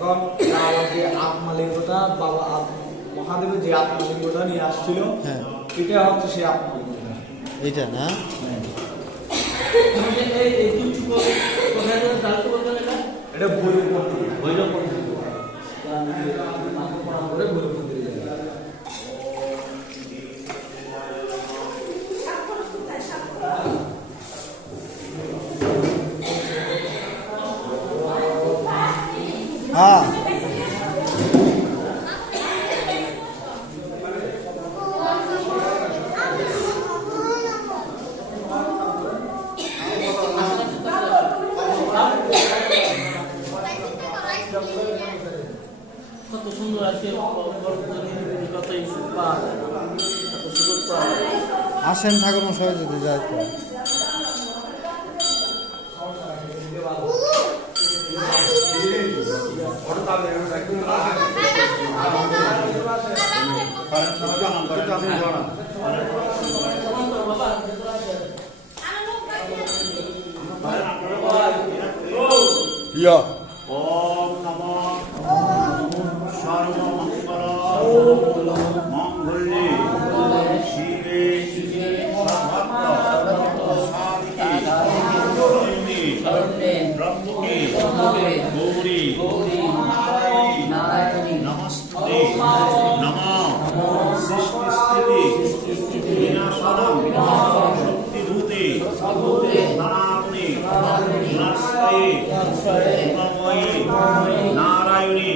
তখন তার যে আত্মালিঙ্গটা বাবা মহাদেবের যে আত্মালিঙ্গটা নিয়ে আসছিল, হ্যাঁ, এটা হচ্ছে সেই আত্মালিঙ্গটা। এইটা না? এটা ভৈরব মন্দির। হ্যাঁ, কত সুন্দর আছে, কত আসেন ঠাকুর মশাই যদি যায় তো। ইয়া ওম নমঃ সর্বমঙ্গল মঙ্গলে শিবে সর্বাত্ম সাধিকে ব্রহ্মকে গৌরী নারায়ণী নমস্তে নমঃ সৃষ্টি স্থিতি বিনাশনং শক্তিভূতে নারায়ণী নমস্তে নারায়ণী